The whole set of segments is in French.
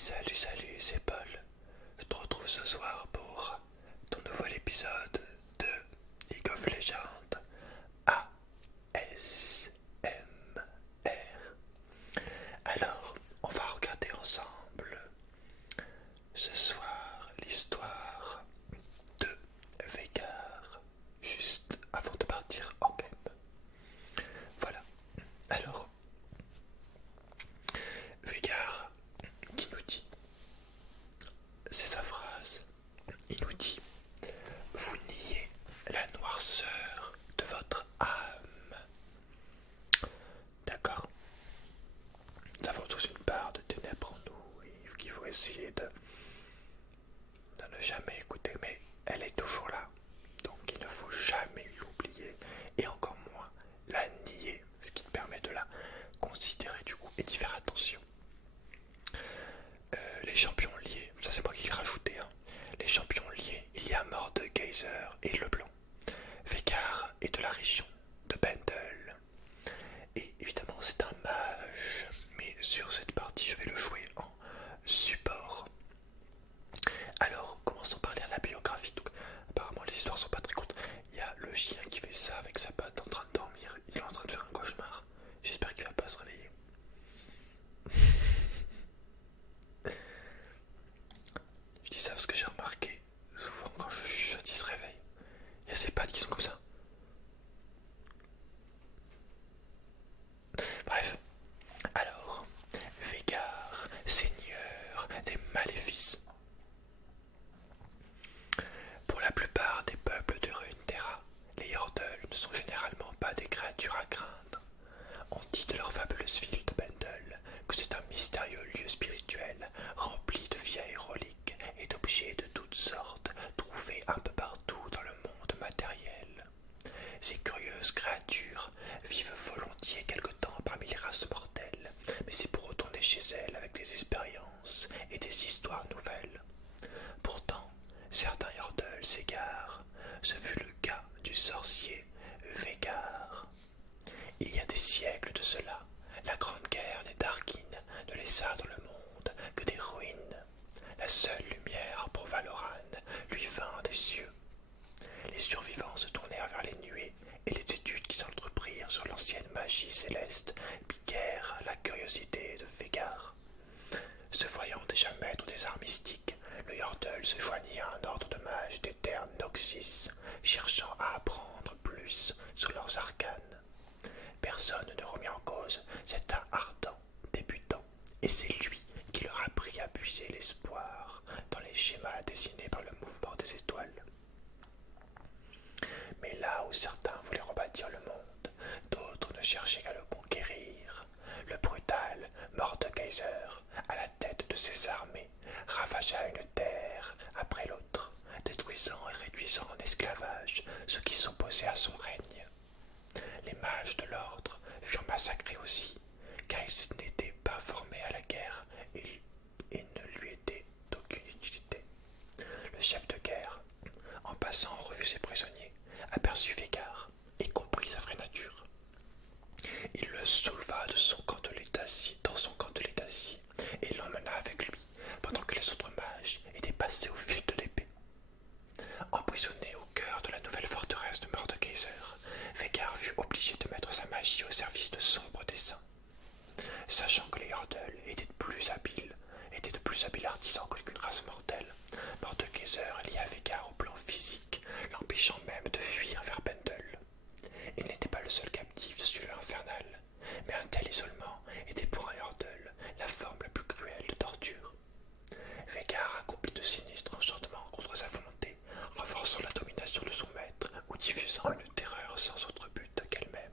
Salut, c'est Paul. Je te retrouve ce soir pour ton nouvel épisode de League of Legends ASMR. Alors, on va regarder ensemble ce soir l'histoire de Veigar, juste avant de partir en game. Voilà. Alors, Veigar qui nous dit, c'est sa phrase, il nous dit: vous niez la noirceur de votre âme. D'accord? Nous avons tous une part de ténèbres en nous et qu'il faut essayer de ne jamais écouter, mais elle est toujours là. Donc il ne faut jamais l'oublier et encore moins la nier, ce qui te permet de la considérer du coup et d'y faire attention. Les champions liés, ça c'est moi qui l'ai rajouté, hein. Les champions liés, il y a Mordekaiser et Leblanc. Veigar est de la région de Pendle. Et évidemment c'est un mage, mais sur cette partie je vais le jouer en support. Alors commençons par lire la biographie. Donc, apparemment les histoires sont pas très courtes. Il y a le chien qui fait ça avec sa patte en train de dormir. Il est en train de faire un cauchemar. J'espère qu'il va pas se réveiller. Je dis ça parce que j'ai remarqué souvent quand je chuchote il se réveille. Il y a ses pattes qui sont comme ça. Bref, alors, Veigar, seigneur des maléfices. Pour la plupart des peuples de Runeterra, les Yordles ne sont généralement pas des créatures à craindre. On dit de leur fabuleuse ville de Pendle que c'est un mystérieux lieu spirituel rempli de vieilles reliques et d'objets de toutes sortes trouvés un peu partout dans le monde matériel. Ces curieuses créatures vivent volontiers quelque temps parmi les races mortelles, mais c'est pour retourner chez elles avec des expériences et des histoires nouvelles. Pourtant, certains Yordles s'égarent. Ce fut le cas du sorcier Veigar. Il y a des siècles de cela, la grande guerre des Darkins ne laissa dans le monde que des ruines. La seule lumière pour Valoran lui vint des cieux. Les survivants se tournèrent vers les nuées et les études qui s'entreprirent sur l'ancienne magie céleste piquèrent la curiosité de Veigar. Se voyant déjà maître des arts mystiques, le Yordle se joignit à un ordre de mages des terres Noxys, cherchant à apprendre plus sur leurs arcanes. Personne ne remit en cause cet ardent débutant, et c'est lui qui leur apprit à puiser l'espoir dans les schémas dessinés par le mouvement des étoiles. Mais là où certains voulaient rebâtir le monde, d'autres ne cherchaient qu'à le conquérir. Le brutal Mordekaiser, à la tête de ses armées, ravagea une terre après l'autre, détruisant et réduisant en esclavage ceux qui s'opposaient à son règne. Les mages de l'ordre furent massacrés aussi, car ils n'étaient pas formés à la guerre et ne lui étaient d'aucune utilité. Le chef de guerre, en passant en revue ses prisonniers, aperçut Veigar et comprit sa vraie nature. Il le souleva de son gantelet d'acier, dans son gantelet d'acier et l'emmena avec lui, pendant que les autres mages étaient passés au fil de l'épée. Emprisonné au cœur de la nouvelle forteresse de Mordekaiser, Veigar fut obligé de mettre sa magie au service de sombres desseins. Sachant que les Yordles étaient de plus habiles artisans qu'aucune race mortelle, Mordekaiser lia Veigar au plan physique, l'empêchant même de fuir vers Pendle. Il n'était pas le seul captif de ce lieu infernal, mais un tel isolement était pour un Yordle la forme la plus cruelle de torture. Veigar accomplit de sinistres enchantements contre sa volonté, renforçant la domination de son maître ou diffusant une terreur sans autre but qu'elle-même.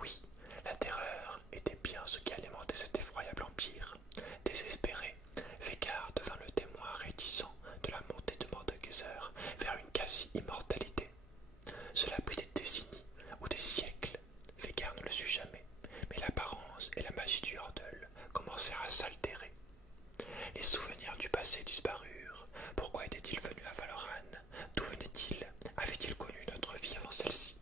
Oui, la terreur était bien ce qui alimentait cet effroyable empire. Désespéré, Veigar devint le témoin réticent de la montée de Mordekaiser vers une quasi-immortalité. Cela prit des décennies ou des siècles, Veigar ne le sut jamais, mais l'apparence et la magie du Yordle commencèrent à s'altérer. Les souvenirs du passé disparurent. Pourquoi était-il venu à Valoran? D'où venait-il? Avait-il connu notre vie avant celle-ci?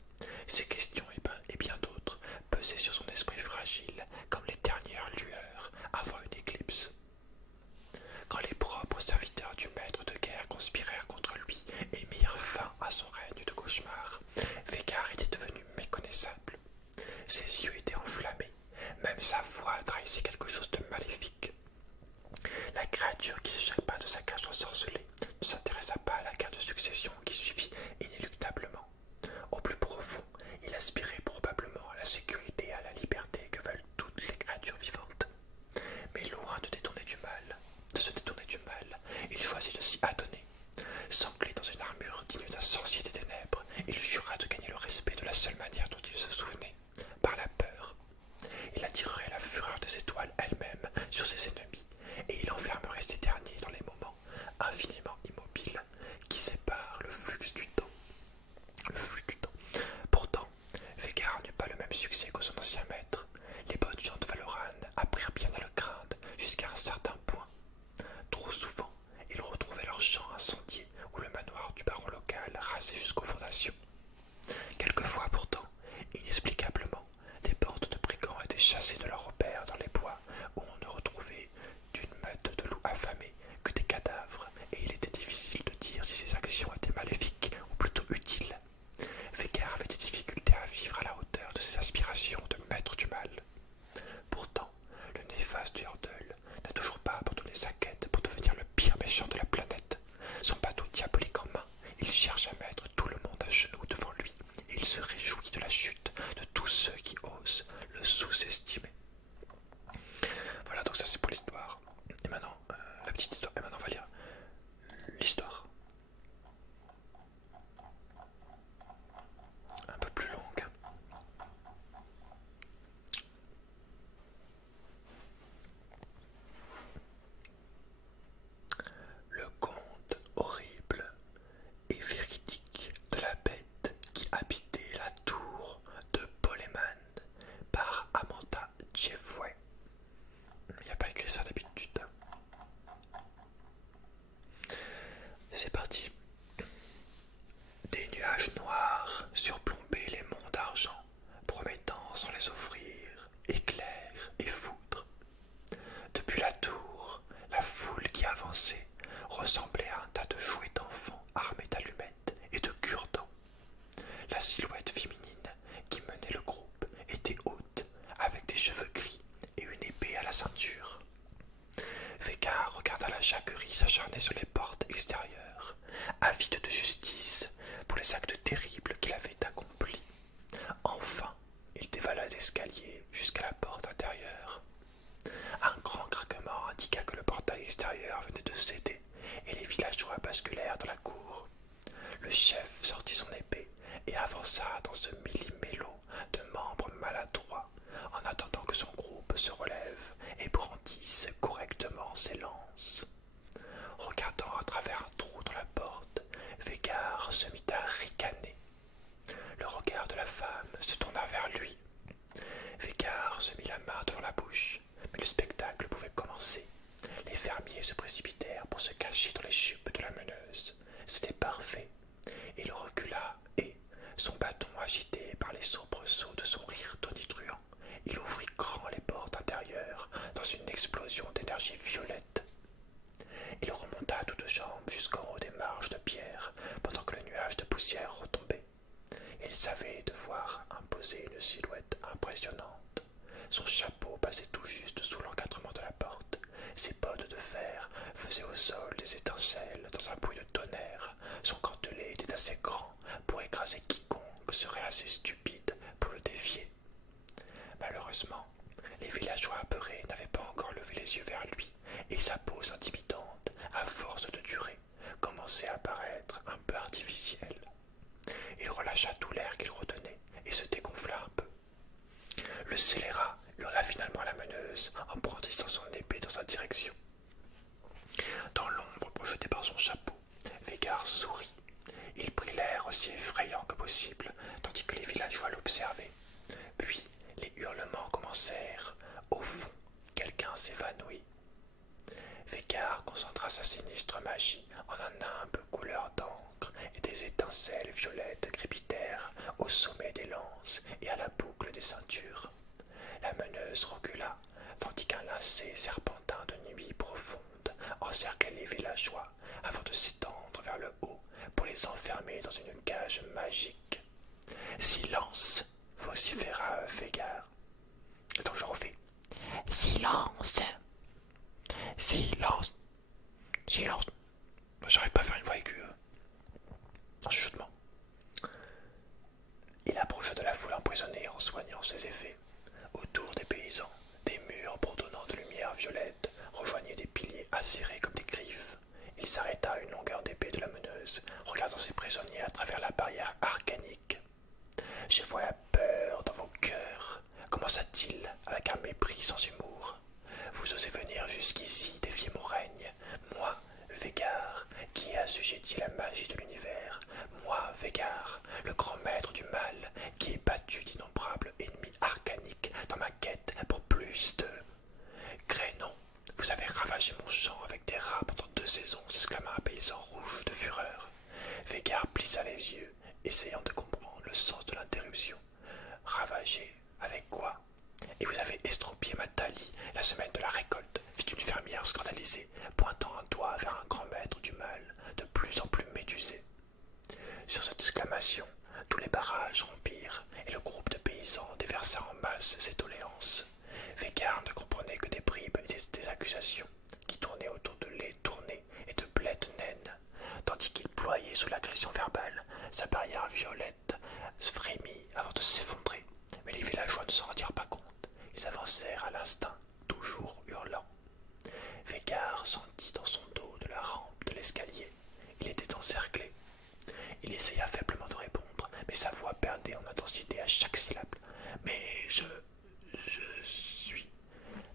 Ces questions et bien d'autres pesaient sur son esprit fragile comme les dernières lueurs avant une éclipse. quelque chose de maléfique. La créature qui s'échappa de sa cage ensorcelée ne s'intéressa pas à la guerre de succession qui suivit inéluctablement. Au plus profond, il aspirait probablement à la sécurité et à la liberté que veulent toutes les créatures vivantes. Mais loin de se détourner du mal, il choisit de s'y adonner. Sanglé dans une armure digne d'un sorcier des ténèbres, il jura de gagner le respect de la seule manière dont il se souvenait, par la peur. Il attirerait la fureur des étoiles elles-mêmes sur ses ennemis, et il enfermerait ces derniers dans les moments infiniment immobiles qui séparent le flux du temps. Pourtant, Veigar n'eut pas le même succès que son ancien maître. Les bonnes gens de Valoran apprirent bien à le craindre jusqu'à un certain point. Trop souvent, ils retrouvaient leur champ incendié ou le manoir du baron local rasé jusqu'aux fondations. Quelquefois pourtant, inexplicablement, des bandes de brigands étaient chassés de leur repère dans les bois où on ne retrouvait d'une meute de loups affamés que des cadavres, et il était difficile de dire si ces actions étaient maléfiques ou plutôt utiles. Veigar avait des difficultés à vivre à la hauteur de ses aspirations de maître du mal. Pourtant, le néfaste Yordle n'a toujours pas abandonné sa quête pour devenir le pire méchant de la planète. Son bateau diabolique en main, il cherche à mettre tout le monde à genoux devant lui, et il se réjouit de la chute de tous ceux qui osent le sous-estimer. Voilà, donc ça c'est pour l'histoire. Et maintenant, la petite histoire. Et maintenant on va lire l'histoire. Un peu plus longue. Le conte horrible et véridique de la bête qui habitait la tour de Poleman par Amanda Jeffway. Il n'y a pas écrit ça d'habitude. C'est parti. Des nuages noirs surplombaient les monts d'argent, promettant sans les offrir éclairs et foudres. Depuis la tour, la foule qui avançait ressemblait à un tas de jouets d'enfants armés d'allumettes et de cure-dents. La silhouette féminine qui menait le groupe était haute, avec des cheveux gris et une épée à la ceinture. Veigar regarda la jacquerie s'acharner sur les portes extérieures, avide de justice pour les actes terribles qu'il avait accomplis. Enfin, il dévala l'escalier jusqu'à la porte intérieure. Un grand craquement indiqua que le portail extérieur venait de céder et les villageois basculèrent dans la cour. Le chef sortit son épée et avança dans ce millimélo de membres maladroits en attendant que son groupe se relève et brandisse correctement ses lances. Regardant à travers un trou dans la porte, Veigar se mit à ricaner. Le regard de la femme se tourna vers lui. Veigar se mit la main devant la bouche, mais le spectacle pouvait commencer. Les fermiers se précipitèrent pour se cacher dans les jupes de la meneuse. C'était parfait. Il recula et, son bâton agité par les soubresauts de son rire tonitruant, il ouvrit grand les portes intérieures dans une explosion d'énergie violette. Il remonta à toutes jambes jusqu'en haut des marches de pierre pendant que le nuage de poussière retombait. Il savait devoir imposer une silhouette impressionnante. Son chapeau passait tout juste sous l'encadrement de la porte. Ses bottes de fer faisaient au sol des étincelles dans un bruit de tonnerre. Son gantelet était assez grand pour écraser quiconque serait assez stupide pour le défier. Malheureusement, les villageois apeurés n'avaient pas encore levé les yeux vers lui, et sa pose intimidante, à force de durer, commençait à paraître un peu artificielle. Il relâcha tout l'air qu'il retenait et se dégonfla un peu. Le scélérat hurla finalement à la meneuse en brandissant son épée dans sa direction. Dans l'ombre projetée par son chapeau, Veigar sourit. Il prit l'air aussi effrayant que possible, tandis que les villageois l'observaient. Puis les hurlements commencèrent. Au fond, quelqu'un s'évanouit. Veigar concentra sa sinistre magie en un nimbe couleur d'encre, et des étincelles violettes crépitèrent au sommet des lances et à la boucle des ceintures. La meneuse recula, tandis qu'un lacet serpentin de nuit profonde encerclait les villageois avant de s'étendre vers le haut pour les enfermer dans une cage magique. « Silence !» vociféra Veigar. Donc je refais. Silence. Silence. Silence. J'arrive pas à faire une voix aiguë. En chuchotement. Il approcha de la foule emprisonnée en soignant ses effets. Autour des paysans, des murs bourdonnants de lumière violette rejoignaient des piliers acérés comme des griffes. Il s'arrêta à une longueur d'épée de la meneuse, regardant ses prisonniers à travers la barrière arcanique. « Je vois la peur dans vos cœurs, commença-t-il avec un mépris sans humour. Vous osez venir jusqu'ici défier mon règne, moi, Végard, qui ai assujetti la magie de l'univers, moi, Végard, le grand maître du mal, qui ai battu d'innombrables ennemis arcaniques dans ma quête pour plus de... Grénon, vous avez ravagé mon champ avec des rats pendant 2 saisons, s'exclama un paysan rouge de fureur. Végard plissa les yeux, essayant de comprendre le sens de l'interruption. Ravagé, avec quoi? Et vous avez estropié ma talie la semaine de la récolte, fit une fermière scandalisée, pointant un doigt vers un grand maître du mal, de plus en plus médusé. Sur cette exclamation, tous les barrages rompirent, et le groupe de paysans déversa en masse ses doléances. Végard ne comprenait que des bribes et des accusations, qui tournaient autour de lait tourné et de blé de naine, tandis qu'il ployait sous l'agression verbale, sa barrière violette frémit avant de s'effondrer, mais les villageois ne s'en rendirent pas compte. Ils avancèrent à l'instinct, toujours hurlant. Végard sentit dans son dos de la rampe de l'escalier. Il était encerclé. Il essaya faiblement de répondre, mais sa voix perdait en intensité à chaque syllabe. « Mais je suis... »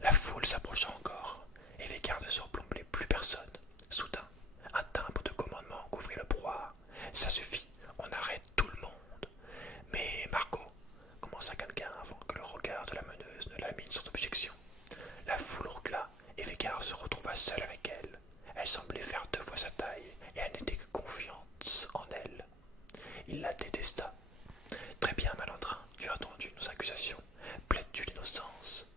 La foule s'approcha encore, et Végard ne surplombait plus personne. Soudain, un timbre de commandement couvrit le brouhaha. « Ça suffit, on arrête tout le monde. »« Mais Margot, commença quelqu'un avant que le regard de la meneuse ne lamine sans objection. La foule recula, et Végard se retrouva seul avec elle. Elle semblait faire 2 fois sa taille, et elle n'était que confiante en elle. Il la détesta. « Très bien, malandrin, tu as entendu nos accusations. Plaides-tu l'innocence ?»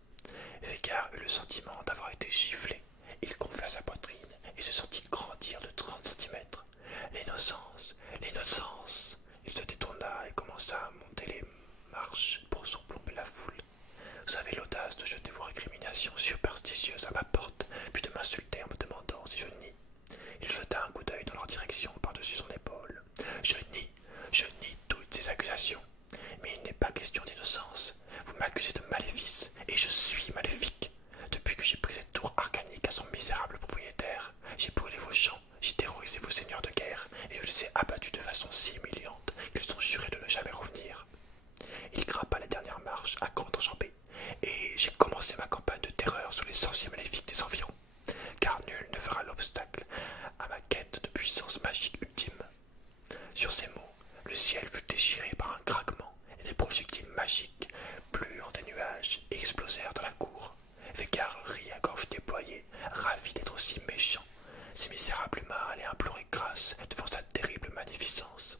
Végard eut le sentiment d'avoir été giflé. Il gonfla sa poitrine et se sentit grandir de 30 centimètres. « L'innocence, l'innocence !» Il se détourna et commença à monter les marches pour surplomber la foule. « Vous avez l'audace de jeter vos récriminations superstitieuses à ma porte, puis de m'insulter en me demandant si je nie. » Il jeta un coup d'œil dans leur direction par-dessus son épaule. « Je nie toutes ces accusations. Mais il n'est pas question d'innocence. Vous m'accusez de maléfice, et je suis maléfique. Depuis que j'ai pris cette tour arcanique à son misérable propriétaire, j'ai brûlé vos champs, j'ai terrorisé vos seigneurs de guerre, et je les ai abattus de façon si humiliante qu'ils ont juré de ne jamais revenir. Il grimpa les dernières marches à grandes enjambées, et j'ai commencé ma campagne de terreur sur les sorciers maléfiques des environs, car nul ne fera l'obstacle à ma quête de puissance magique ultime. » Sur ces mots, le ciel fut déchiré par un craquement, et des projectiles magiques plurent des nuages et explosèrent dans la cour. Végard rit à gorge déployée, ravi d'être aussi méchant. Ces misérables humains allaient implorer grâce devant sa terrible magnificence.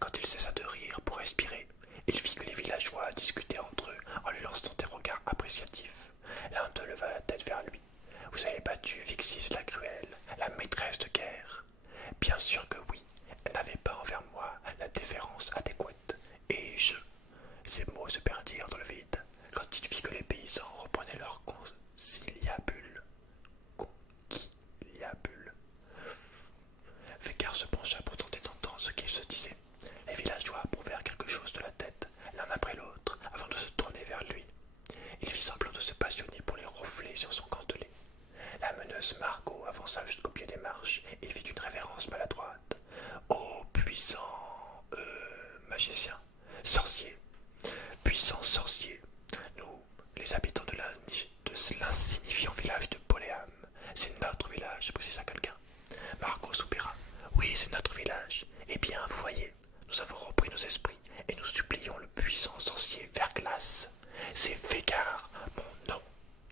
Quand il cessa de rire pour respirer, il vit que les villageois discutaient entre eux en lui lançant des regards appréciatifs. L'un d'eux leva la tête vers lui. « Vous avez battu Vixis la cruelle, la maîtresse de guerre. » « Bien sûr que oui, elle n'avait pas envers moi la déférence adéquate. Et je... » Ces mots se perdirent dans le vide quand il vit que les paysans reprenaient leur conciliabule. Conciliabule. Végard se pencha pour tenter d'entendre ce qu'il se disait. Les villageois approuvèrent quelque chose de la tête, l'un après l'autre, avant de se tourner vers lui. Il fit semblant de se passionner pour les reflets sur son gantelet. La meneuse Margot avança jusqu'au pied des marches et fit une révérence maladroite. « Ô puissant... magicien, sorcier, puissant sorcier, nous, les habitants de l'insignifiant village de Poléam, c'est notre village, précisa quelqu'un. Margot soupira. « Oui, c'est notre village. Eh bien, vous voyez, nous avons repris nos esprits et nous supplions le puissant sorcier Verglas. C'est Végard, mon nom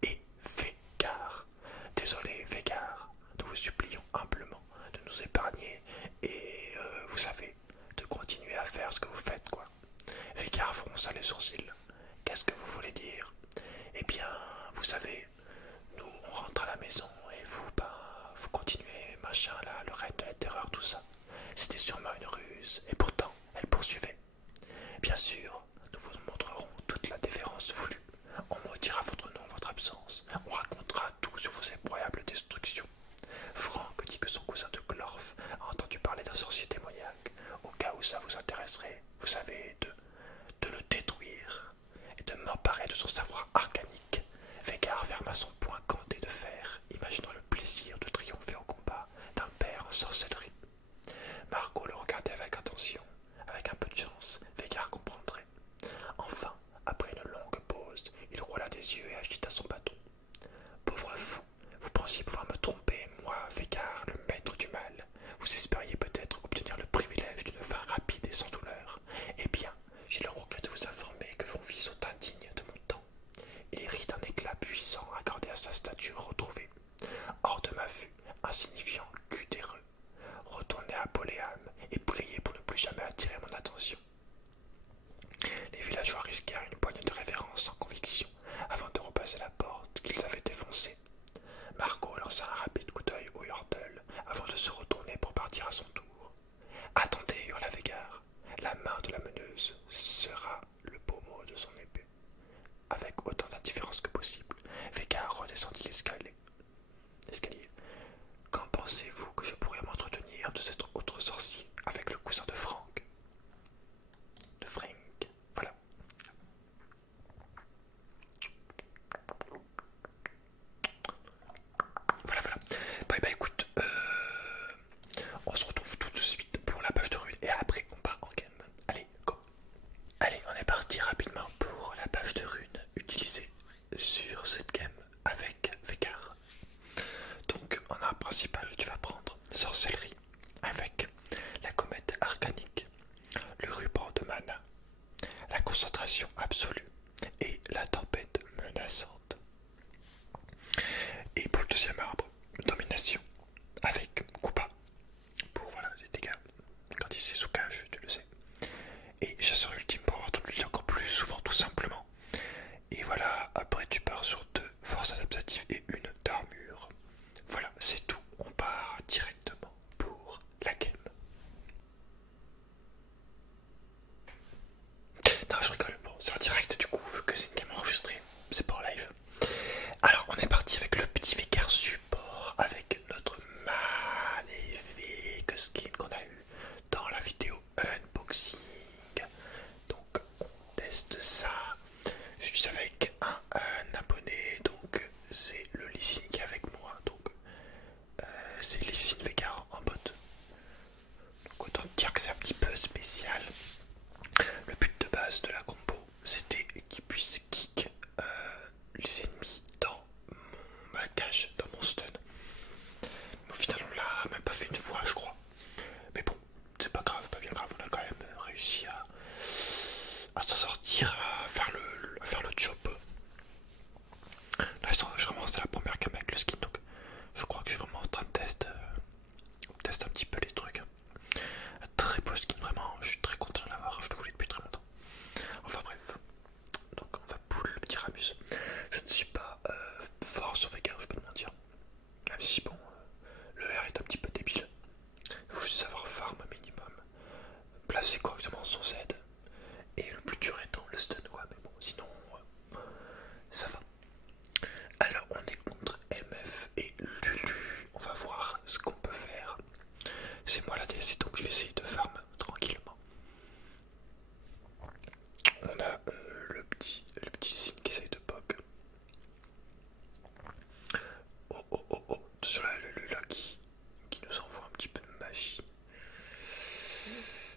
est Végard. Désolé, Végard, nous vous supplions humblement de nous épargner et, vous savez, de continuer à faire ce que vous faites, quoi. » Végard fronça les sourcils. « Qu'est-ce que vous voulez dire? » « Eh bien, vous savez, nous, on rentre à la maison et vous, vous continuez, machin, là, le règne de la terreur, tout ça. C'était sûrement une ruse, et pourtant, elle poursuivait. Bien sûr, nous vous montrerons toute la déférence voulue. On maudira votre nom principal, tu vas prendre sorcellerie avec la comète arcanique, le ruban de mana, la concentration absolue et la tempête menaçante. Et pour le deuxième arbre, domination avec Koopa pour voilà, les dégâts quand il est sous cage, tu le sais. Et chasseur ultime pour avoir ton ulti encore plus souvent tout simplement. Et voilà, après tu pars sur 2 forces adaptatives et une d'armure. Voilà, c'est tout, on part directement pour la game. Non, je rigole, bon, c'est en direct du coup, vu que c'est une game enregistrée, c'est pas en live. Alors, on est parti avec le petit vicaire support, avec notre magnifique skin qu'on a eu dans la vidéo unboxing. Donc, on teste ça. Je suis avec un abonné, donc c'est le Lee qui est avec moi. Donc, c'est Lee Vega en bot. Donc, autant dire que c'est un petit peu spécial. Le but de base de la combo, c'était qu'il puisse kick les ennemis dans ma cage, dans mon stun. Mais au final, on l'a même pas fait une fois, je crois. Mais bon, c'est pas grave, pas bien grave. On a quand même réussi à s'en sortir, à faire le job. Là, je commence à la première game avec le skin, donc je crois que je suis vraiment en train de tester un petit peu les trucs. Un très beau skin, vraiment, je suis très content de l'avoir, je le voulais depuis très longtemps. Enfin bref, donc on va pull le petit Ramus. Je ne suis pas fort sur Vega, je peux te mentir. Même si bon, le R est un petit peu débile. Il faut juste savoir farm un minimum, placer correctement son Z. Et le plus dur étant le stun quoi, mais bon sinon ça va. Alors on est contre MF et Lulu, on va voir ce qu'on peut faire. C'est moi la DC donc je vais essayer de farm tranquillement. On a le petit signe qui essaye de poke. Oh oh oh oh, sur la Lulu là qui nous envoie un petit peu de magie.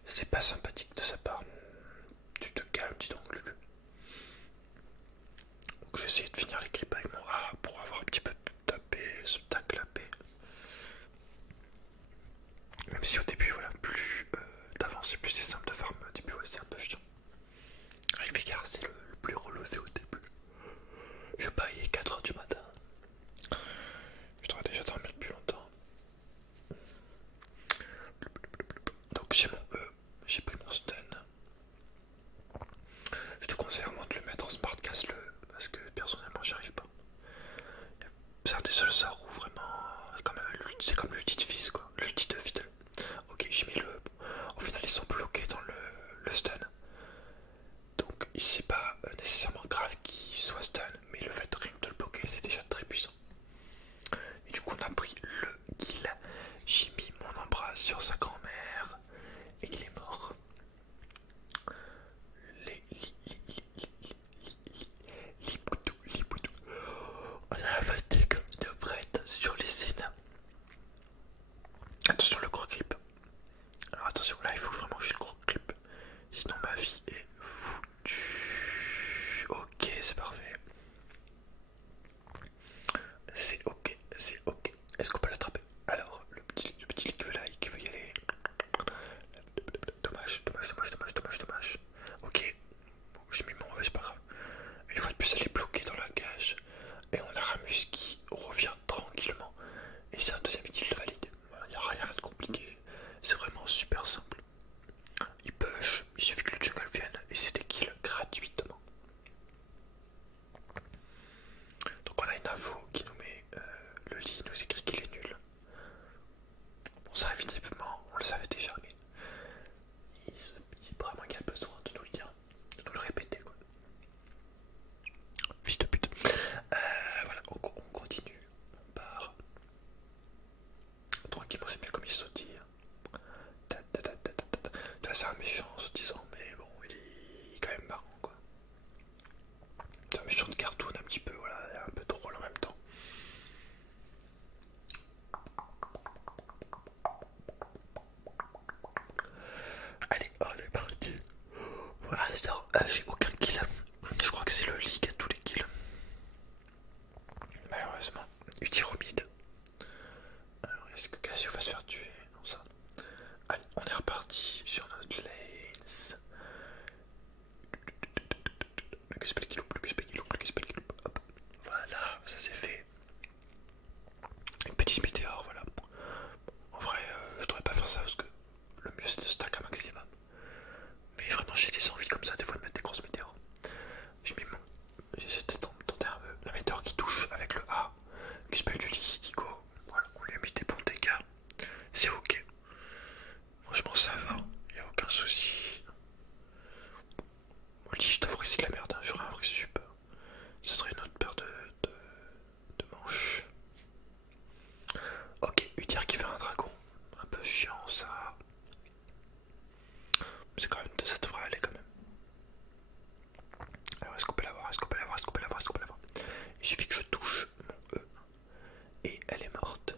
C'est pas sympathique de sa part. Tu te calmes, dis donc Lulu. Donc je vais essayer de finir les clips avec mon A pour avoir un petit peu de tapé, ce tac la paix. Même si au début, voilà, plus d'avancer, plus c'est simple de farm. Au début, ouais, c'est un peu chiant. Avec Vega, c'est le plus relou, c'est au début. Je sais pas, il est 4h du matin. Je devrais déjà dormir depuis longtemps. Donc j'ai pris mon stun. Je te conseille vraiment de le mettre en smart casse-le parce que personnellement j'y arrive pas. C'est un des seuls sorts où vraiment c'est comme l'ulti de fils quoi, l'ulti de Fiddle. Ok, j'ai mis le. Au final ils sont bloqués dans le stun. Donc c'est pas nécessairement grave qu'il soit stun, mais le fait de rien de le bloquer c'est déjà très puissant. Et du coup on a pris le kill. J'ai mis mon embrasse sur sa grand-mère et il est mort. Les boutous. On a la fatigue de prête sur les scènes. Attention le gros grip. Alors attention, là il faut vraiment que j'ai le gros grip. Sinon ma vie est foutue. Ok, c'est parfait. C'est ok, c'est ok. Est-ce qu'on peut l'attraper? Alors, le petit qui veut y aller. Dommage. Ok, bon, j'ai mis mon c'est pas grave. Une fois de plus, elle est bloquée dans la cage. Et on a Ramus qui revient tranquillement. Et c'est un deuxième kill valide. Il n'y a rien de compliqué. C'est vraiment super simple. Il push, il suffit que le jungle vienne et c'est des kills gratuitement. Donc on a une info qui nous met le lit nous écrit qu'il est nul. Bon ça évidemment on le savait déjà mais il vraiment qu'il y a besoin de nous le dire, de nous le répéter quoi. Fils de pute. Voilà, on continue, on part. Tranquillement, j'aime bien comme il sautille. C'est un méchant en se disant, mais bon, il est quand même marrant quoi. C'est un méchant de cartoon un petit peu, voilà, un peu drôle en même temps. Lui dire qu'il fait un dragon. Un peu chiant ça. C'est quand même, ça devrait aller quand même. Alors est-ce qu'on peut l'avoir? Est-ce qu'on peut l'avoir? Est-ce qu'on peut l'avoir? Est-ce qu'on peut l'avoir? Il suffit que je touche mon E et elle est morte.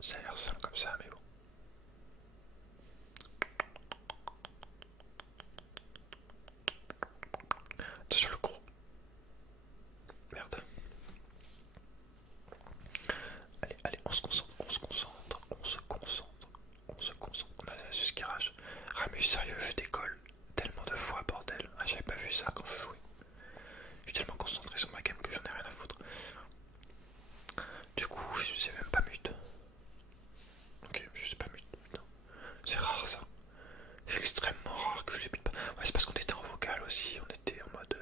Ça a l'air simple comme ça, mais bon. Attention le gros. Merde. Allez, allez, on se concentre, on se concentre, on se concentre, on se concentre. On a ce skirage. Ramus, sérieux, je décolle tellement de fois, bordel. Ah, j'avais pas vu ça quand je jouais. Je suis tellement concentré sur ma game que j'en ai rien à foutre. Du coup, je sais même pas mute. Ok, je sais pas mute, putain. C'est rare ça. C'est extrêmement rare que je les bute pas. Ouais, c'est parce qu'on était en vocal aussi. On était en mode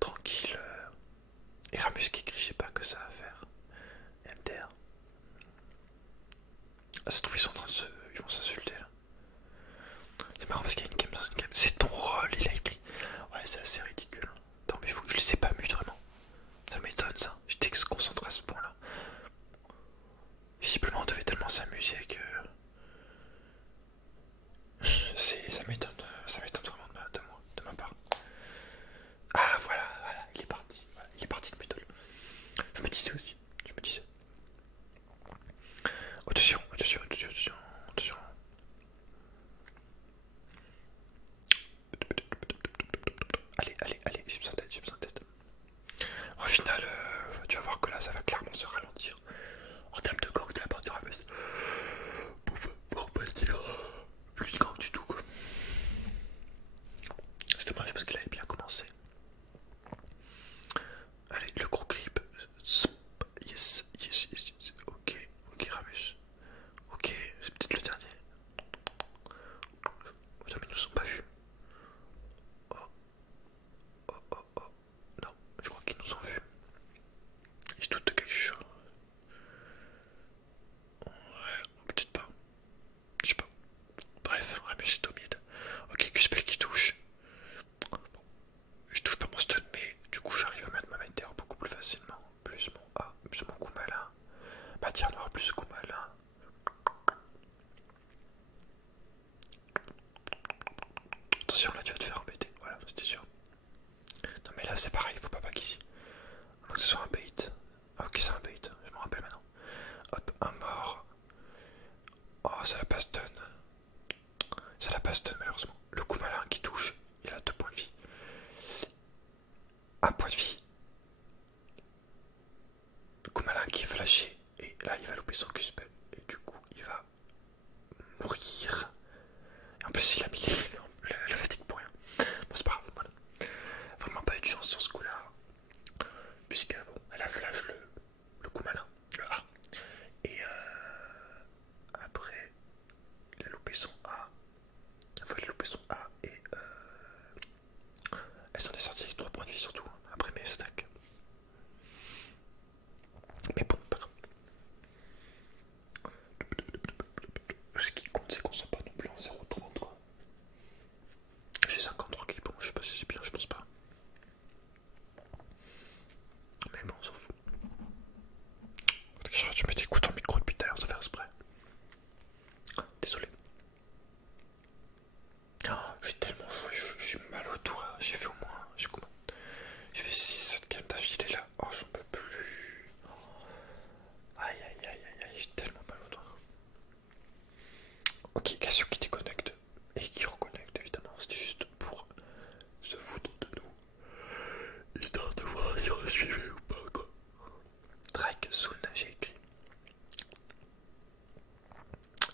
tranquille. Et Ramus qui crie, je sais pas que ça à faire. MDR. Ah, ça se trouve, ils sont en train de se. Ils vont s'insulter là. C'est marrant parce qu'il y a une game dans une game. C'est ton rôle, il a écrit. Ouais, c'est assez ridicule. Attends, mais faut que je les ai pas mute vraiment. Ça m'étonne ça. J'étais concentré à ce point là. Visiblement, on devait tellement s'amuser que. Ça m'étonne vraiment de moi, de ma part. Ah voilà, voilà, il est parti. Voilà, il est parti de Buttle. Je me disais aussi. Je me disais. Attention, attention, attention, attention, attention. Allez, allez, allez, j'ai besoin d'aide, j'ai besoin d'aide. Au final, tu vas voir que là, ça va clairement se ralentir. En termes de gang de la part de Ramus. Pour pas dire plus de gang du tout quoi. C'est dommage parce qu'il avait bien commencé. Allez, le gros creep. Yes, yes, yes, yes. Ok, ok Ramus. Ok, c'est peut-être le dernier. Putain, mais ils nous ont pas vus. Oh, oh, oh, oh. Non, je crois qu'ils nous ont vus. Ils se doutent de quelque chose. Ouais, peut-être pas. Je sais pas. Bref, Ramus est au mid. Ok, Q-spell qui touche. Bon, je touche pas mon stun, mais du coup j'arrive à mettre ma météore beaucoup plus facilement. Plus mon A, plus mon coup malin. Matière noire plus coup malin. Attention, là tu vas te faire embêter. Voilà, c'était sûr. Non mais là c'est pareil, faut pas back ici. À moins que ce soit un bait. Ah ok, c'est un bait, je me rappelle maintenant. Hop, un mort. Oh, ça la passe stun. Ça la passe stun malheureusement. Le coup malin qui touche, il a 2 points de vie. Un point de vie. Le coup malin qui est flashé. Et là il va louper son Q-spell. Et du coup il va mourir. Et en plus il a mis la fatigue pour rien. Bon c'est pas grave, voilà. Vraiment pas eu de chance sur ce coup là. Puisque bon, elle a flash le coup malin, le A. Et après il a loupé son A. Enfin il a loupé son A et elle s'en est sortie avec 3 points de vie surtout. Après mes attaques. Mais bon, pas grave. Ce qui compte c'est qu'on soit pas non plus en 0,30 quoi. J'ai 53 clips, bon je sais pas si c'est bien, je pense pas. Mais bon, on s'en fout. Je mets des coups dans le micro depuis tout à l'heure, ça fait exprès. Désolé. Oh, j'ai tellement joué, j'ai mal au doigt. J'ai fait au moins. J'ai fait 6-7 games d'affilée là. Oh, j'en peux plus. Aïe aïe aïe aïe aïe, j'ai tellement mal au doigt. Ok, Cassio qui déconnecte et qui reconnecte évidemment. C'était juste pour se foutre de nous. Histoire de voir si on suivait ou pas quoi. Drake Soon, j'ai écrit.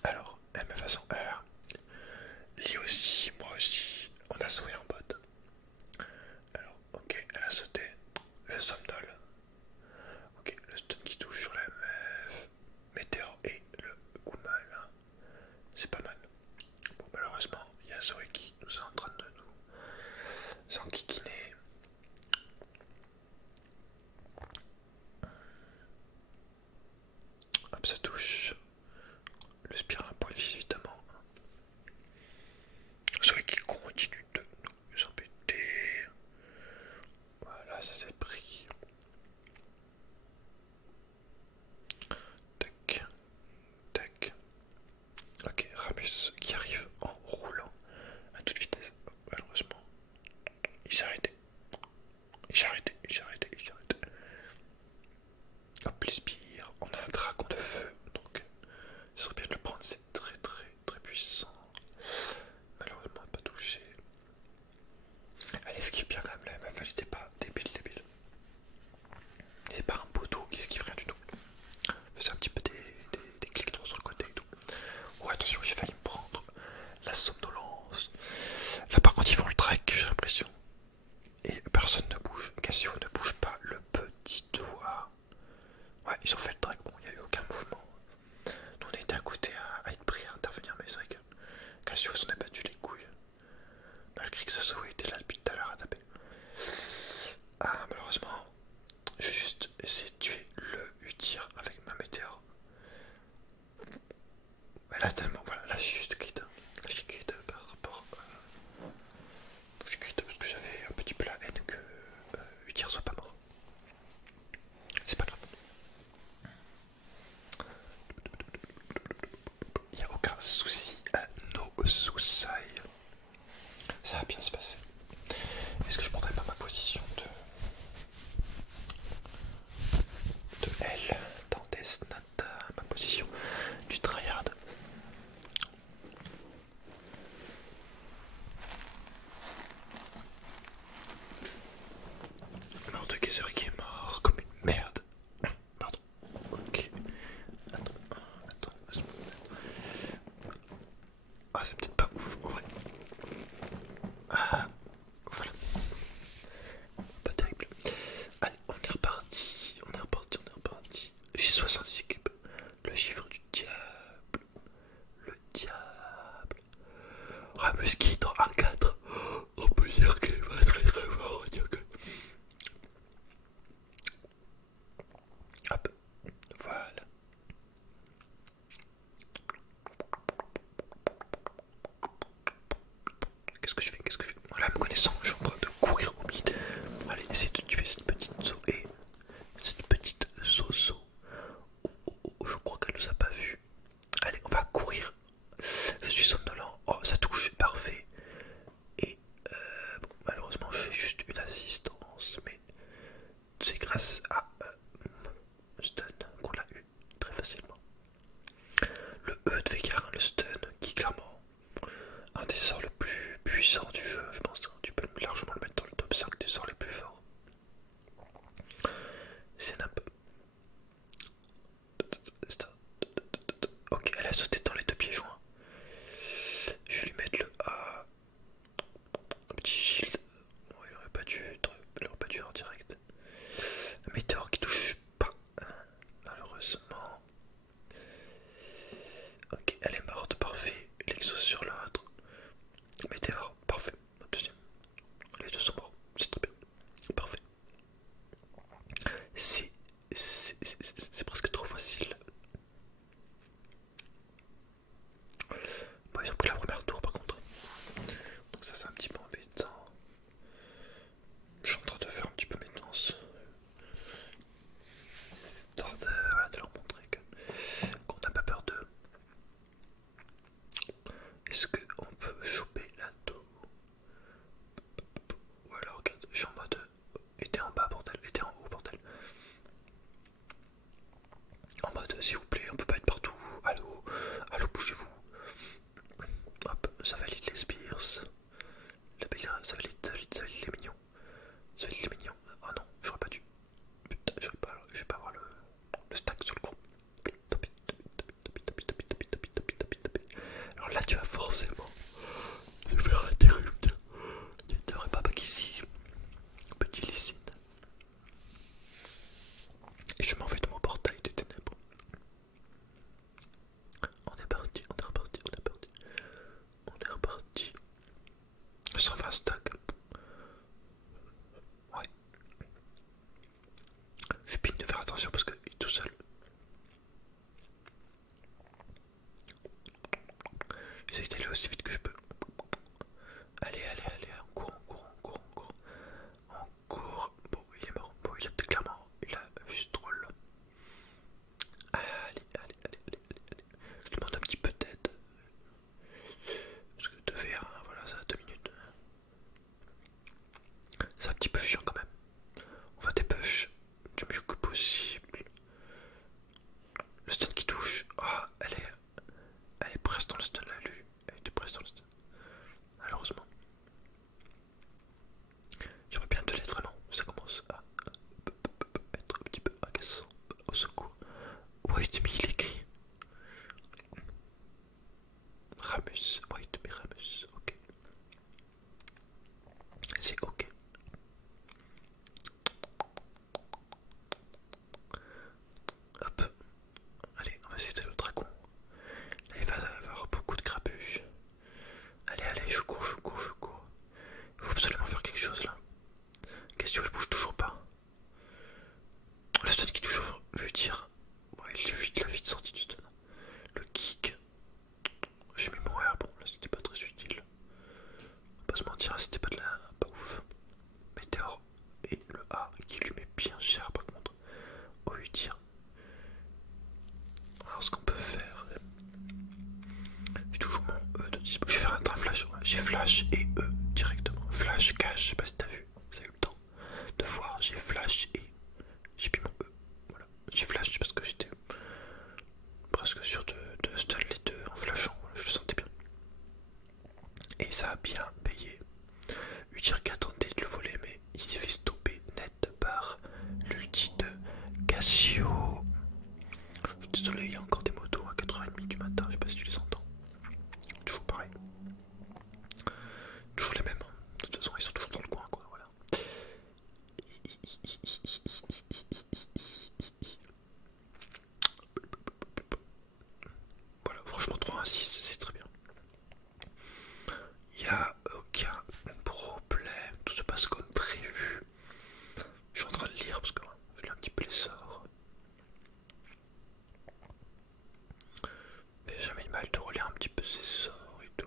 Alors, même façon R. Lui aussi, moi aussi. On a sauvé un bot. Alors, ok, elle a sauté. Je somnole. Ok, le stun qui touche sur la meuf. Météor et le coup mal. C'est pas mal. Bon, malheureusement, il y a Zoé qui nous est en train de nous enquiquiner. ils ont fait le track, bon, il n'y a eu aucun mouvement. Nous on était à côté à être prêts à intervenir, mais c'est vrai que Cassius on a battu les couilles. Malgré que Sasso était là depuis tout à l'heure à taper. Ah, malheureusement, je vais juste essayer de tuer le Utyr avec ma météore. Elle a tellement, voilà, là j'ai juste quitte. Là j'ai quitte par rapport. J'ai quitte parce que j'avais un petit peu la haine que Utyr soit pas mort. C'est pas grave. Il n'y a aucun souci à nos soussailles. Ça va bien se passer. Est-ce que je prendrais pas ma position de L dans Death Note, ma position du tryhard? Mort de Geyser qui est mort comme une merde. Pardon. Ok. Attends. Ah, c'est peut-être pas ouf en vrai. Ah, voilà. Pas terrible. Allez, on est reparti. J'ai 66 cubes. Le chiffre du diable. Le diable. Ah, Musquite en A4. On peut dire qu'il va très fort. Hop, voilà. Qu'est-ce que je fais? Voilà, me connaissant, je suis en train de courir au mid. Allez, essayer de tuer cette petite Zoé. Cette petite Zozo. Je crois qu'elle nous a pas vus. Allez, on va courir. Je suis somnolent. Oh, ça touche, parfait. Et bon, malheureusement, j'ai juste une assistance. Mais c'est grâce à mon stun qu'on l'a eu très facilement. Le E de Veigar, le stun, qui clairement un des sorts le plus puissant du jeu, je pense. Tu peux largement le mettre dans le top 5 des sorts les plus forts. C'est un peu. Ok, elle a sauté dans les deux pieds joints. Je vais lui mettre le A. Un petit shield. Bon, il aurait pas dû en direct. Un météore qui touche pas. Malheureusement. Ok, elle est morte, parfait. L'exo sur l'autre. Météore, parfait. Deuxième. Les deux sont morts, c'est très bien. Parfait. C'est presque trop facile. Bon, ils ont pris la première tour par contre. Donc ça c'est un petit peu embêtant. Je suis en train de faire un petit peu maintenance. Histoire de, voilà, de leur montrer qu'on n'a pas peur d'eux. Est-ce qu'on peut choper la tour? Ou alors regarde, je suis en mode était en bas bordel, était en haut bordel. Cassio. Je suis désolé, il y a encore des motos à 4h30 du matin, je sais pas si tu les entends. Toujours pareil. Toujours les mêmes. De toute façon, ils sont toujours dans le coin, quoi. Voilà. Voilà, franchement, 3-1-6, c'est très bien. Il n'y a aucun problème. Tout se passe comme prévu. Je suis en train de lire parce que je lis un petit peu les sorts. Mais jamais de mal de relire un petit peu ces sorts et tout.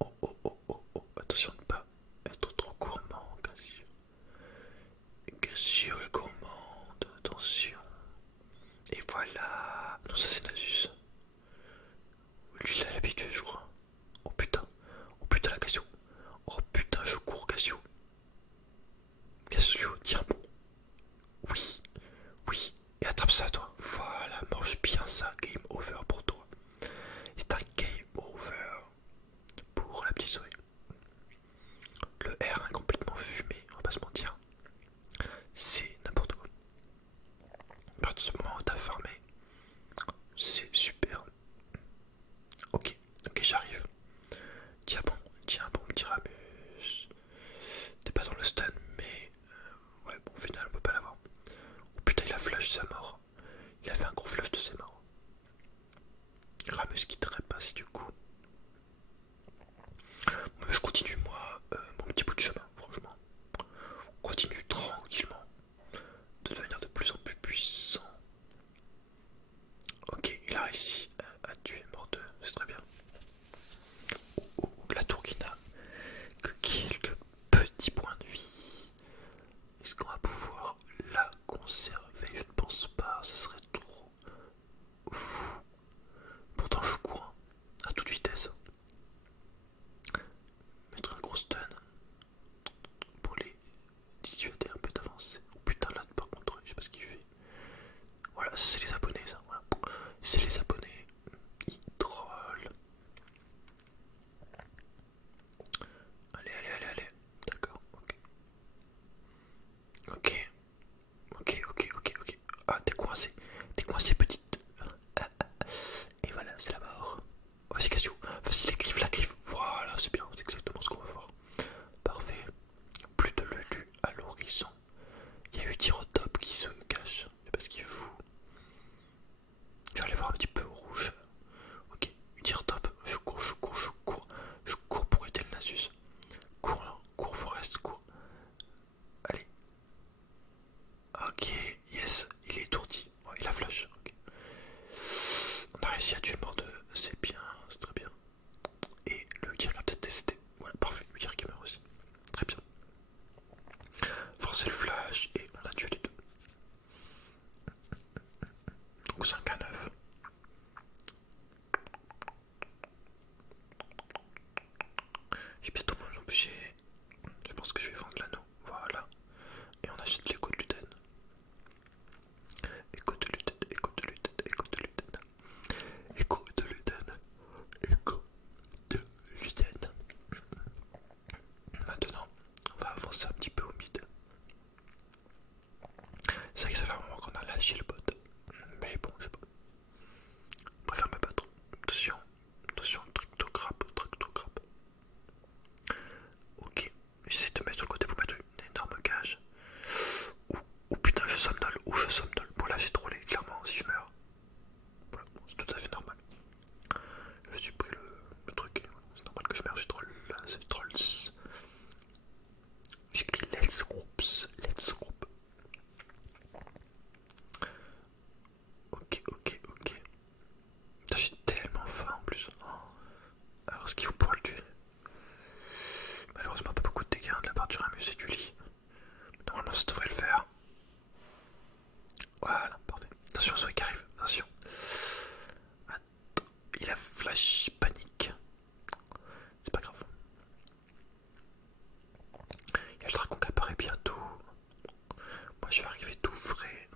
Oh oh oh oh oh, attention de ne pas être trop gourmand, Cassio. Cassio la gourmande, attention. Et voilà. Non, ça c'est Nasus. Lui il a l'habitude, je crois. Oh putain la Cassio. Oh putain, je cours, Cassio. Cassio, tiens bon. Oui, oui. Et attrape ça, toi. Voilà, mange bien ça. Game over pour toi. C'est un game over pour la petite Zoé. Le R est complètement fumé, on va pas se mentir. C'est n'importe quoi. À partir du moment où t'as farmé, c'est super. Ok, j'arrive. Tiens bon petit Ramus. T'es pas dans le stun, mais ouais, bon, au final, on peut pas l'avoir. Oh putain, il a flash sa mort. Il a fait un gros flash de ses morts. Ramus qui trépasse du coup. Je continue moi mon petit bout de chemin, franchement. On continue tranquillement de devenir de plus en plus puissant. Ok, il a réussi à tuer mort 2, c'est très bien. La tour qui n'a que quelques petits points de vie. Est-ce qu'on va pouvoir la conserver? Je ne pense pas, ça serait trop fou. Pourtant je cours à toute vitesse. Mettre un gros stun pour les dissuader un peu d'avancer. Oh putain, là par contre, je sais pas ce qu'il fait. Voilà, c'est les abonnés, ça. Voilà. C'est les abonnés. Ils trollent. Allez. D'accord, ok. Ok. Ah, t'es coincé, petite. Et voilà, c'est la mort. Vas-y, Cassio. Vas-y, la griffe. Voilà, c'est bien, c'est exactement ce qu'on va voir. Parfait. Plus de Lulu à l'horizon. Il y a eu Tyrotop qui se cache. Je sais pas ce qu'il fout. Je vais aller voir un petit peu au rouge. Ok, Tyrotop. Je cours pour aider le Nasus. Cours Forest, cours. Allez. Ok, yes, il est étourdi. Oh, il a flash. Okay. On a réussi à tuer le mort de. C'est bien, c'est très bien. Et le tir a peut-être décédé. Voilà, parfait. Le tir qui meurt aussi. Très bien. Forcer le flash et on a tué les deux. Donc 5-9. J'ai bientôt mon objet. Je pense que je vais vendre l'anneau. Voilà. Et on achète l'écho de Luden. Écho de Luden. Maintenant, on va avancer un petit peu au mid. C'est vrai que ça fait un moment qu'on a lâché le bot. Mais bon, je sais pas. On préfère me battre. Attention, tractocrabe. Ok, j'essaie de mettre sur le côté pour mettre une énorme cage. Ou putain, je somnole. Bon là j'ai trollé, clairement, si je meurs. Voilà, bon, c'est tout à fait normal. Je suis pris le truc. C'est normal que je meurs, j'ai troll. Là, c'est trolls. J'écris let's group. Ok. Putain, j'ai tellement faim en plus. Alors, est-ce qu'il faut pouvoir le tuer? Malheureusement, pas beaucoup de dégâts de la part du Ramus et du lit. Normalement, ça devrait le faire. Voilà, parfait. Attention, Zoé qui arrive. Attention. Attends, il a flash panique. C'est pas grave. Il y a le dragon qui apparaît bientôt. Moi, je vais arriver tout frais.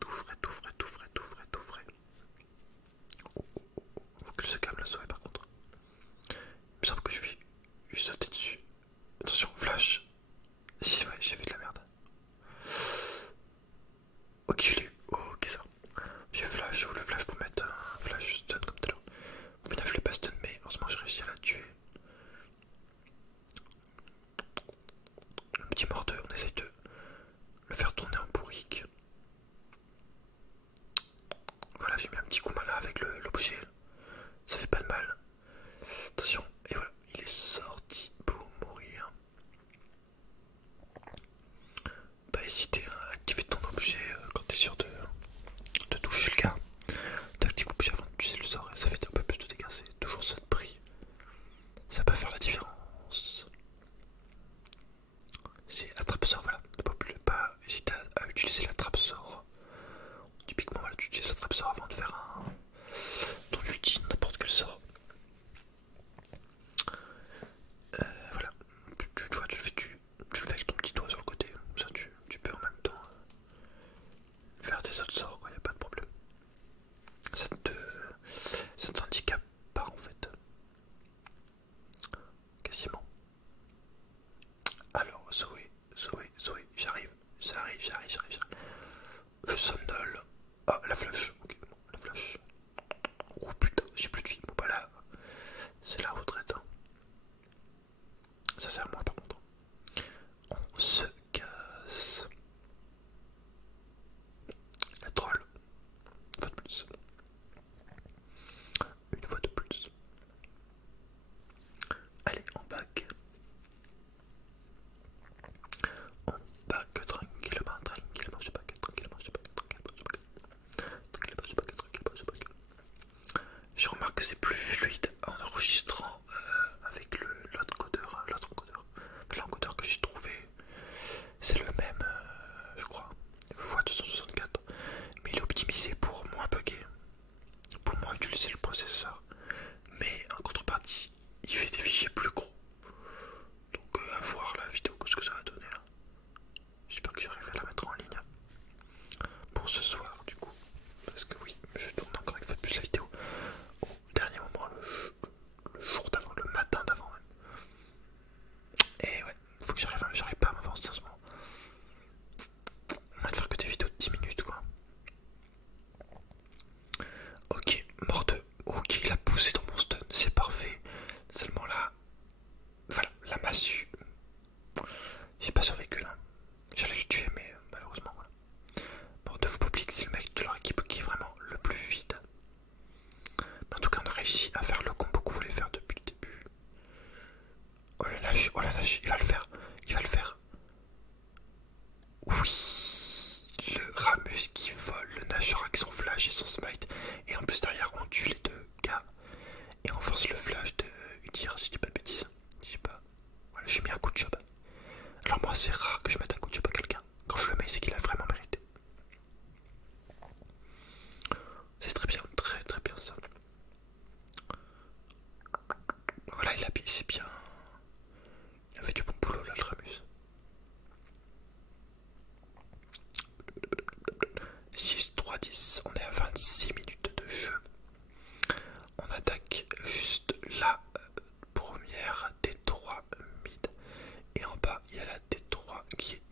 Tout frais. Oh. Faut qu'elle se calme la Zoé par contre. Il me semble que je vais lui sauter dessus. Attention, flash. Si, ouais, j'ai fait de la merde. Ok, je l'ai eu. Oh, ok, ça. J'ai flash, je voulais flash pour mettre un flash stun comme tout à l'heure. Au final, je l'ai pas stun, mais heureusement, j'ai réussi à la tuer. Un petit mordeux, on essaye de le faire tourner en bourrique. Voilà, j'ai mis un petit coup malin avec l'objet. Ça fait pas de mal. Attention, et voilà, il est sorti pour mourir. Pas hésiter à activer ton objet quand t'es sûr de toucher le gars. T'actives l'objet avant de tuer le sort et ça fait un peu plus de dégâts, c'est toujours ça de prix. Ça peut faire la différence. C'est attrape-sort, voilà. Ne pas hésiter à utiliser l'attrape-sort. Typiquement, voilà, tu utilises l'attrape-sort avant de faire ton ulti, n'importe quel sort. Voilà, tu vois, tu le fais avec ton petit doigt sur le côté, ça tu peux en même temps faire tes autres sorts, il n'y a pas de problème. Ça ne t'handicape pas en fait, quasiment. Alors, Zoé, j'arrive, j'arrive. Je somnole. Ah, la flash, ok, bon, la flash. Oh putain, j'ai plus de vie, bon bah là, c'est la retraite. Hein. Ça sert à moi par contre. On se casse. La troll. Une fois de plus. Une fois de plus. Allez, on back. On back tranquillement, je back, tranquillement, je back. Je remarque que c'est plus fluide en enregistrant avec l'encodeur que j'ai trouvé. C'est le même, je crois, x264, mais il est optimisé pour moins bugger, pour moins utiliser le processeur. Mais en contrepartie, il fait des fichiers plus gros. Donc à voir la vidéo, ce que ça va donner là. J'espère que j'arrive à la mettre en ligne pour ce soir du coup. Parce que oui, je tourne encore une fois de plus la vidéo au dernier moment, le jour d'avant, le matin d'avant même. Et ouais, faut que j'arrive pas à m'avancer en ce moment. On va ne faire que des vidéos de 10 minutes quoi. Ok, mort de. Ok, il a poussé dans mon stun, c'est parfait. Seulement là, voilà, la massue. J'ai pas survécu là. J'allais le tuer, mais malheureusement, voilà. Bon, de vous public, c'est le mec de leur équipe qui est vraiment le plus vide. Mais en tout cas, on a réussi à faire le combo qu'on voulait faire depuis le début. Oh la lâche, il va le faire. Oui, le Ramus qui vole, le nageur avec son flash et son smite. Et en plus, derrière, on tue les deux gars. Et on force le flash de Udyr, si je dis pas de bêtises. Je sais pas. Voilà, j'ai mis un coup de job. Alors moi c'est rare que je mette un coup de job à quelqu'un. Quand je le mets c'est qu'il a vraiment mérité. C'est très bien ça. Voilà, c'est bien. Il a fait du bon boulot là le Ramus. 6-3-10, on est à 26 minutes de jeu. On attaque juste la première T3 mid. Et en bas il y a la T3 qui est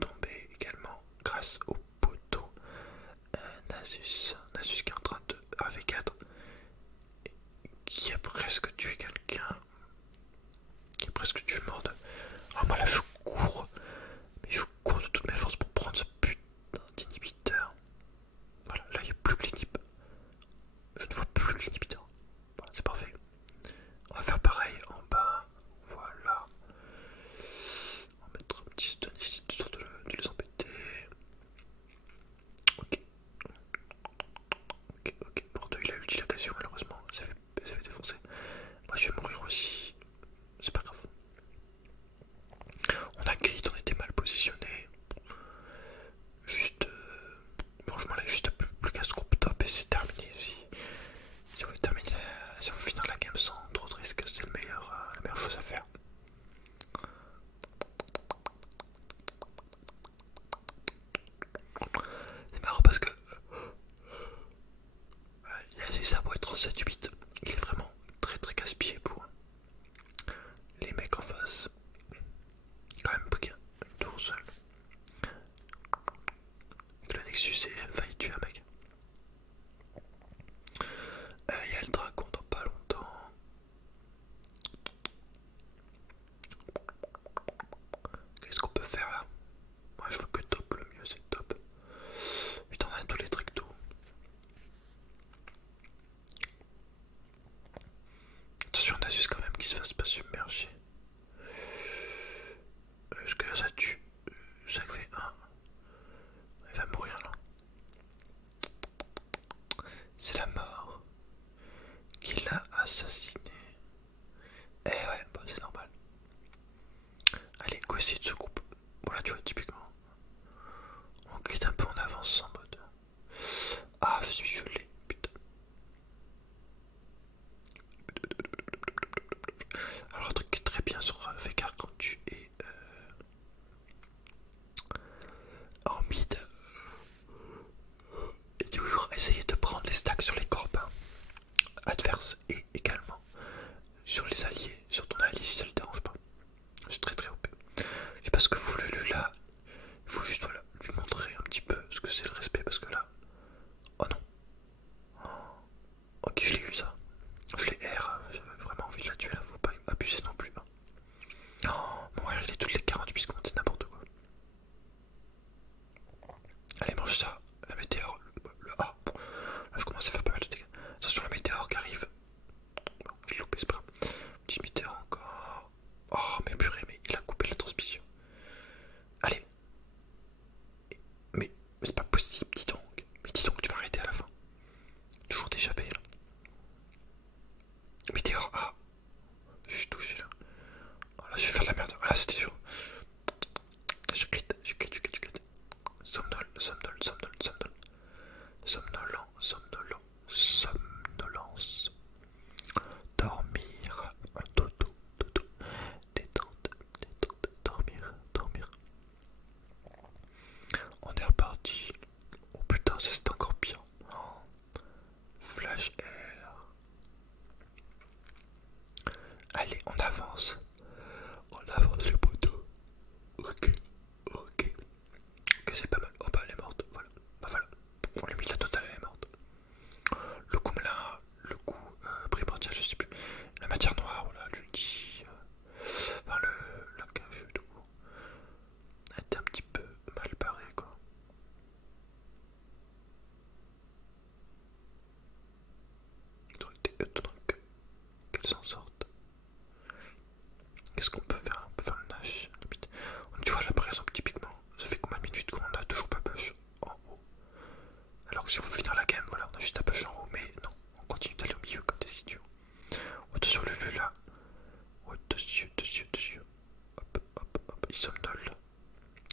il somnole.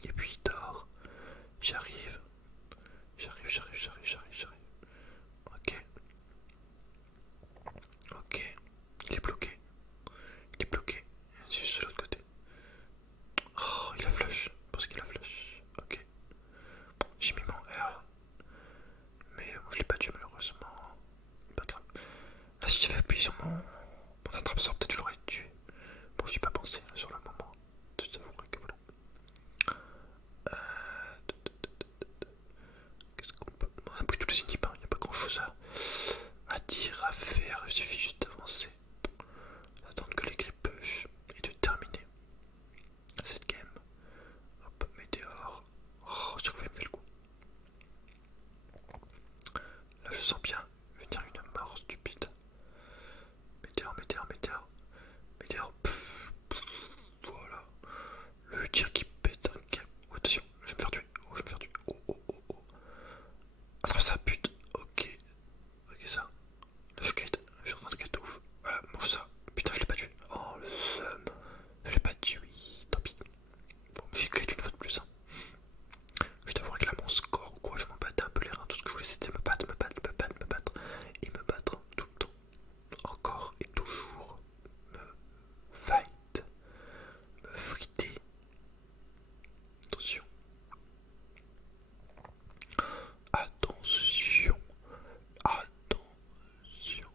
Et puis il dort. J'arrive. J'arrive. Ok. Ok. Il est bloqué. Juste de l'autre côté. Oh, il a flash. Parce qu'il a flash. Ok. J'ai mis mon R. Mais je l'ai pas tué malheureusement. Pas grave. Là, si j'avais appuyé sur mon attrape-sort, peut-être je l'aurais tué. Bon, j'y ai pas pensé là, sur le moment. Je t'avouerai que voilà. Qu'est-ce qu'on peut. On a pris tous les inhibs, il n'y a pas grand chose à dire, à faire. Il suffit juste d'avancer. Attendre que les creeps push et de terminer cette game. Hop, météore. Oh, chaque fois il me fait le coup. Là, je sens bien venir une mort stupide. Météore. Voilà. Le tir qui pète un câble. Oh, attention, je vais me faire tuer. Oh. Attrape ça, pute. Ok, ça. Là, je quitte. Je suis en train de quitter ouf. Voilà, mange ça. Putain, je l'ai pas tué. Oh, le seum. Je l'ai pas tué. Tant pis. Bon, j'ai quitte une fois de plus. Hein. Je t'avouerai que là, mon score, quoi, je m'en battais un peu les reins. Tout ce que je voulais, c'était me battre. Et me battre tout le temps. Encore et toujours. Me fight. Me friter. Attention. Attention.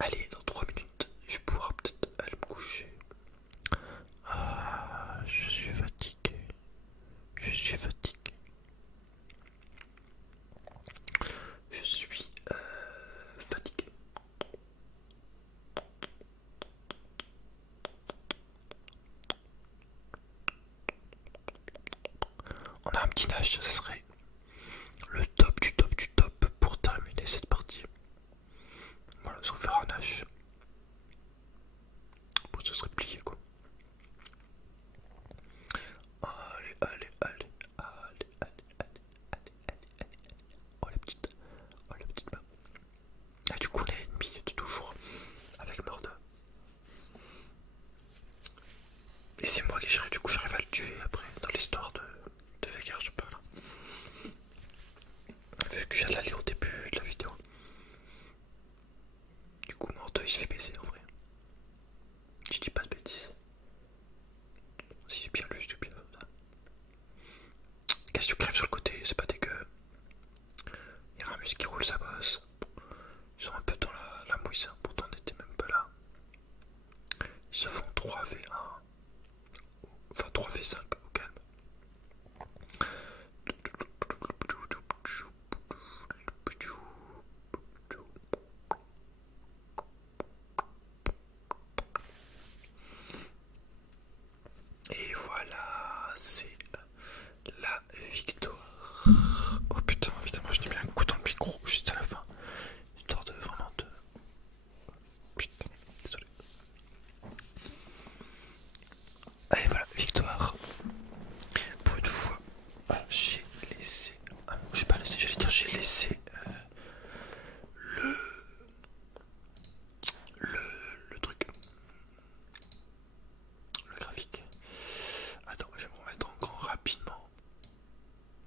Allez, dans 3 minutes, je pourrai peut-être aller me coucher. Ah, je suis fatigué. Je suis fatigué. On a un petit nage, ça serait le top du top pour terminer cette partie. Voilà, sans faire un nage. Bon, ça serait plié quoi. Allez. Oh la petite main. Ah, du coup, on est ennemi toujours avec Morda. Et c'est moi qui j'arrive, du coup, j'arrive à le tuer après dans l'histoire de Veigar, je parle. Vu que je viens de la lire au début de la vidéo. Du coup, Morda il se fait baiser en vrai. Je dis pas de bêtises. Si j'ai bien lu, c'est bien. Qu'est-ce que tu crèves sur le côté, c'est pas dégueu. Il y a Ramus qui roule sa bosse. Ils sont un peu dans la mouise, hein. Pourtant on n'était même pas là. Ils se font 3v1. Enfin 3v5 au calme. Et voilà, c'est la victoire. Oh putain, évidemment, je t'ai mis un coup dans le micro juste à la fin. Histoire de vraiment de. Putain, désolé. Allez, voilà, victoire. Pour une fois, j'ai laissé. Ah non, j'ai pas laissé, j'allais dire, j'ai laissé le truc. Le graphique. Attends, je vais me remettre en grand rapidement.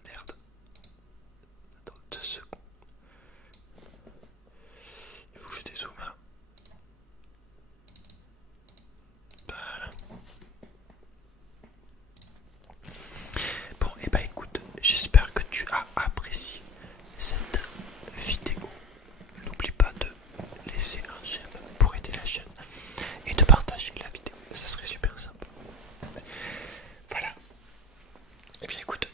Merde. Attends, 2 secondes. Il faut que je dézoome. Voilà. Bon, et bah écoute, j'espère que tu as apprécié cette vidéo. N'oublie pas de laisser un j'aime pour aider la chaîne et de partager la vidéo, ça serait super simple. Voilà. Et bien écoute,